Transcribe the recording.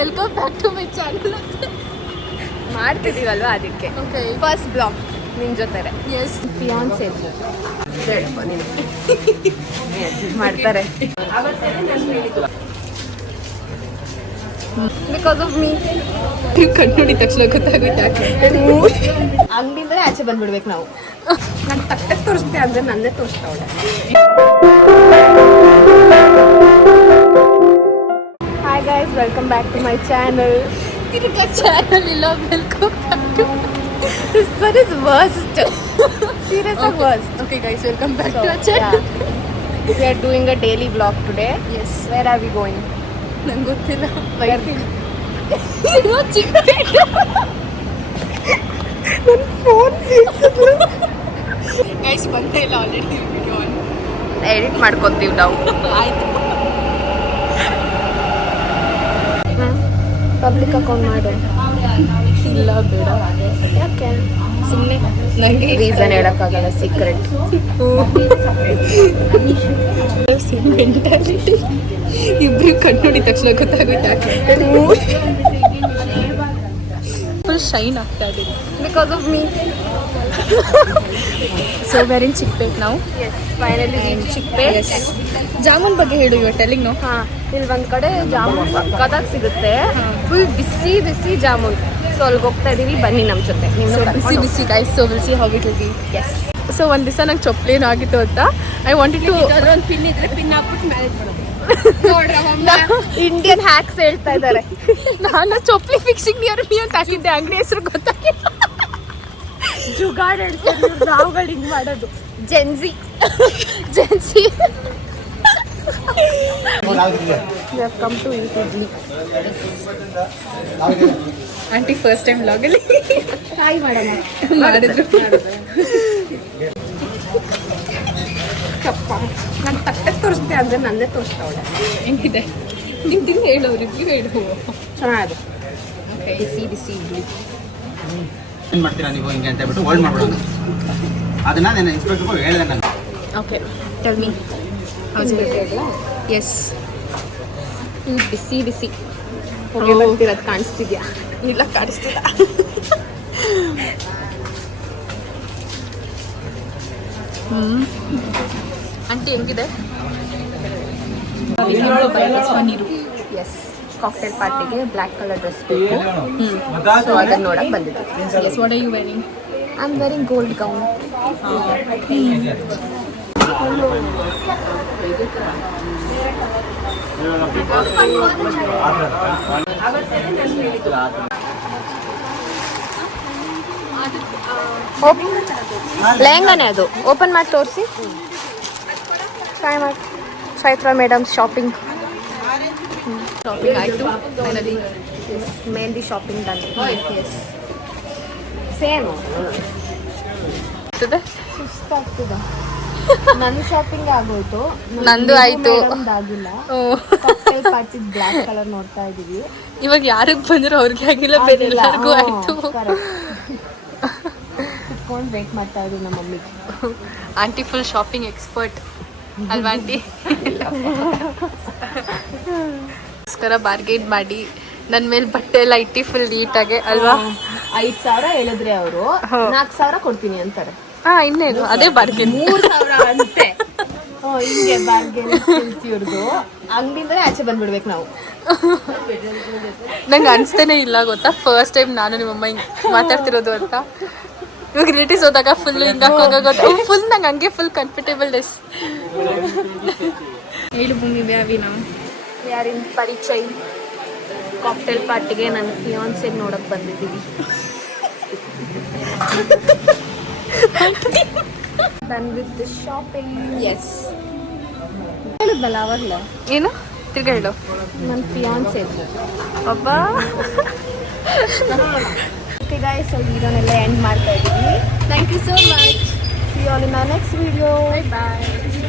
Welcome back to my channel ಮಾಡ್ತಿದೀವಲ್ವಾ ಅದಕ್ಕೆ. First blog ನಿನ್ ಜೊತೆ. ಎಸ್ ಫಿಯಾನ್ಸೆ ಮಾಡ್ತಾರೆ ಬಿಕಾಸ್ ಆಫ್ ಮೀ. ಕಣ್ಣುಡಿ ತಕ್ಷಣ ಗೊತ್ತಾಗುತ್ತೆ. ಅಂಗಡಿಯಿಂದಲೇ ಆಚೆ ಬಂದ್ಬಿಡ್ಬೇಕು ನಾವು. ನಾನು ತಟ್ಟಕ್ಕೆ ತೋರಿಸ್ತೆ ಅಂದ್ರೆ ನನ್ನೇ ತೋರಿಸ್ತಾವಳೆ. Hi guys, welcome back to my channel. Channel ಇಲ್ಲ, welcome back to This one is worst. Seriously worst. Okay guys, welcome back to our channel. We are doing a daily vlog today. Yes. Where are we going? ನಂಗೆ ಗೊತ್ತಿಲ್ಲ. ನನ್ನ phone guys ಬಂದೇ ಇಲ್ಲ already video edit ಮಾಡ್ಕೊತೀವಿ ನಾವು. ಆಯ್ತು. Public account ಮಾಡು. ಇಲ್ಲ ಬೇಡ. ಯಾಕೆ? ಸುಮ್ಮನೆ ನನಗೆ ರೀಸನ್ ಹೇಳೋಕ್ಕಾಗಲ್ಲ, ಸೀಕ್ರೆಟ್. ಮೆಂಟಾಲಿಟಿ ಇಬ್ರು ಕಣ್ಣುಡಿ ತಕ್ಷಣ ಗೊತ್ತಾಗುತ್ತೆ. ಫುಲ್ ಶೈನ್ ಆಗ್ತಾ ಇದೆ because of me. So where in Chickpet ನಾವು. ಫೈನಲಿ ಚಿಕ್ಕಪೇಟ್. ಜಾಮೂನ್ ಬಗ್ಗೆ ಹೇಳು, ಇವ ಟೆಲ್ಲಿಂಗ್ ನಾವು. ಹಾಂ, ಇಲ್ಲಿ ಒಂದು ಕಡೆ ಜಾಮೂನ್ ಸಕ್ಕತ್ತಾಗಿ ಸಿಗುತ್ತೆ. ಫುಲ್ ಬಿಸಿ ಬಿಸಿ ಜಾಮೂನ್. ಸೊ ಅಲ್ಲಿಗೆ ಹೋಗ್ತಾ ಇದೀವಿ, ಬನ್ನಿ ನಮ್ಮ ಜೊತೆ. ಬಿಸಿ ಬಿಸಿ guys. So will see how it will be. Yes. So ಒಂದು ದಿವಸ ನಂಗೆ ಚೊಪ್ಲೇನು ಆಗಿತ್ತು ಅಂತ ಐ ವಾಂಟೆಡ್ ಟು ಒಂದು ಪಿನ್ ಇದ್ರೆ ಪಿನ್ ಹಾಕ್ಬಿಟ್ಟು ಮ್ಯಾರೇಜ್ ಮಾಡೋದು. ಇಂಡಿಯನ್ ಹ್ಯಾಕ್ಸ್ ಹೇಳ್ತಾ ಇದ್ದಾರೆ. ನಾನು ಚೊಪ್ಲಿ ಫಿಕ್ಸಿಂಗ್ ನಿಯರ್ ಮೀ ಅಂತ ಹಾಕಿದ್ದೆ, ಅಂಗಡಿ ಹೆಸರು ಗೊತ್ತಾಗಿಲ್ಲ. ಜುಗಾಡ್ ಹೇಳ್ತಾರೆ ನಾವುಗಳು ಹಿಂಗೆ ಮಾಡೋದು. ಜೆನ್ಸಿ. Come to eat idli. Aunty first time ವ್ಲಾಗಲ್ಲಿ ಟ್ರೈ ಮಾಡೋಣ. ಮಾಡಿದ್ರು. ಕಪ್ಪ ನಾನು ತಟ್ಟಕ್ಕೆ ತೋರಿಸ್ತೆ ಅಂದರೆ ನನ್ನೇ ತೋರಿಸ್ತಾವಳೆ. ಹೆಂಗಿದೆ ನಿಂಗೆ ತಿಂದು ಹೇಳು, ರಿವ್ಯೂ ಹೇಳು. ಚೆನ್ನಾಗಿದೆ. ಬಿಸಿ ಬಿಸಿ ಇಡ್ಲಿ. ಏನು ಮಾಡ್ತೀರಾ ನೀವು ಹಿಂಗೆ ಅಂತ ಹೇಳ್ಬಿಟ್ಟು ಹೋಲ್ಡ್ ಮಾಡ್ಬಿಡೋದು. ಅದನ್ನ ನಾನು ಇನ್ಸ್ಪೆಕ್ಟರ್ಗೂ ಹೇಳಿದೆ ನಾನು. Okay, tell me. ಎಸ್, ಬಿಸಿ ಬಿಸಿ ಹೊಗೆ ಬರ್ತಿರೋದು ಕಾಣಿಸ್ತಿದ್ಯಾ? ಇಲ್ಲ, ಕಾಣಿಸ್ತಿಲ್ಲ. ಆಂಟಿ ಹೆಂಗಿದೆ? ನೀರು. ಎಸ್, ಕಾಕ್ಟೇಲ್ ಪಾರ್ಟಿಗೆ ಬ್ಲ್ಯಾಕ್ ಕಲರ್ ಡ್ರೆಸ್ ಬೇಕು. ಸೊ ಅದನ್ನು ನೋಡಕ್ಕೆ ಬಂದಿದ್ದೆ. Yes, what are you wearing? I am wearing gold gown. ಲೆಹಂಗಾನೇ ಅದು. ಓಪನ್ ಮಾಡಿ ತೋರಿಸಿ. ಟ್ರೈ ಮಾಡಿ. ಚೈತ್ರ ಮೇಡಮ್ ಶಾಪಿಂಗ್ ಆಯಿತು finally. Mehndi shopping done. Yes, same. ಸುಸ್ತಾಗ್ತದೆ. ನನ್ನ ಶಾಪಿಂಗ್ ಆಗೋಯ್ತು, ನಂದು ಆಯ್ತು. ಆಗಿಲ್ಲ. ಕಾಕ್ಟೇಲ್ ಪಾರ್ಟಿ ಬ್ಲ್ಯಾಕ್ ಕಲರ್ ನೋಡ್ತಾ ಇದೀವಿ. ಇವಾಗ ಯಾರಿಗೆ ಬಂದ್ರು ಅವ್ರಿಗೆ ಆಗಿಲ್ಲ, ಬೇರೆ ಎಲ್ಲರಿಗೂ ಆಯ್ತು. ಕುತ್ಕೊಂಡು ವೇಟ್ ಮಾಡ್ತಾ ಇದ್ದೀವಿ ನಮ್ಮ ಮಮ್ಮಿಗೆ. ಆಂಟಿ ಫುಲ್ ಶಾಪಿಂಗ್ ಎಕ್ಸ್ಪರ್ಟ್ ಅಲ್ವಾ ಆಂಟಿ? ಗೋಸ್ಕರ ಬಾರ್ಗೇನ್ ಮಾಡಿ ನನ್ನ ಮೇಲೆ ಬಟ್ಟೆ ಎಲ್ಲ ಇಟ್ಟು ಫುಲ್ ನೀಟಾಗೆ ಅಲ್ವಾ? 5,000 ಹೇಳಿದ್ರೆ ಅವರು 4,000 ಕೊಡ್ತೀನಿ ಅಂತಾರೆ. ಇನ್ನೇನು ಅದೇ ಬಾರ್ಗೇನ್. 3,000 ಅಂತೆ. ಹಿಂಗೆ ಬಾರ್ಗೇನ್ ಇವ್ರದ್ದು. ಅಂಗಡಿಯಿಂದಲೇ ಆಚೆ ಬಂದ್ಬಿಡ್ಬೇಕು ನಾವು. ನಂಗೆ ಅನಿಸ್ತೇನೆ ಇಲ್ಲ ಗೊತ್ತಾ, ಫಸ್ಟ್ ಟೈಮ್ ನಾನು ನಿಮ್ಮಮ್ಮ ಹಿಂಗೆ ಮಾತಾಡ್ತಿರೋದು ಅಂತ. ಇವಾಗ ರಿಲೇಟಿವ್ಸ್ ಹೋದಾಗ ಫುಲ್ ಹಿಂಗೆ ಹಾಕೋಗೋದು ಫುಲ್ ನಂಗೆ ಹಂಗೆ ಫುಲ್ ಕಂಫರ್ಟೇಬಲ್ ಡ್ರೆಸ್. ಹೇಳು ಭೂಮಿ ವ್ಯಾವಿ. ನಾವು ಯಾರಿನ ಪರಿಚಯ ಕಾಕ್ಟೇಲ್ ಪಾರ್ಟಿಗೆ ನನ್ನ ಫಿಯಾನ್ಸೆಗೆ ನೋಡಕ್ ಬಂದಿದ್ದೀವಿ. Done with the shopping. Yes, ಹೇಳಿದ್ನಲ್ಲ ಅವಾಗಲೇ. ಏನು ತಿರ್ಗಾ ಹೇಳು. ನನ್ನ ಫಿಯಾನ್ಸೆ ಅಬ್ಬಾ. ಓಕೆ ಗಾಯ್ಸ್, ಸೊ ವಿಡಿಯೋನೆಲ್ಲ ಎಂಡ್ ಮಾಡ್ತಾ ಇದ್ದೀವಿ. Thank you so much. See you all in our next video. Bye bye.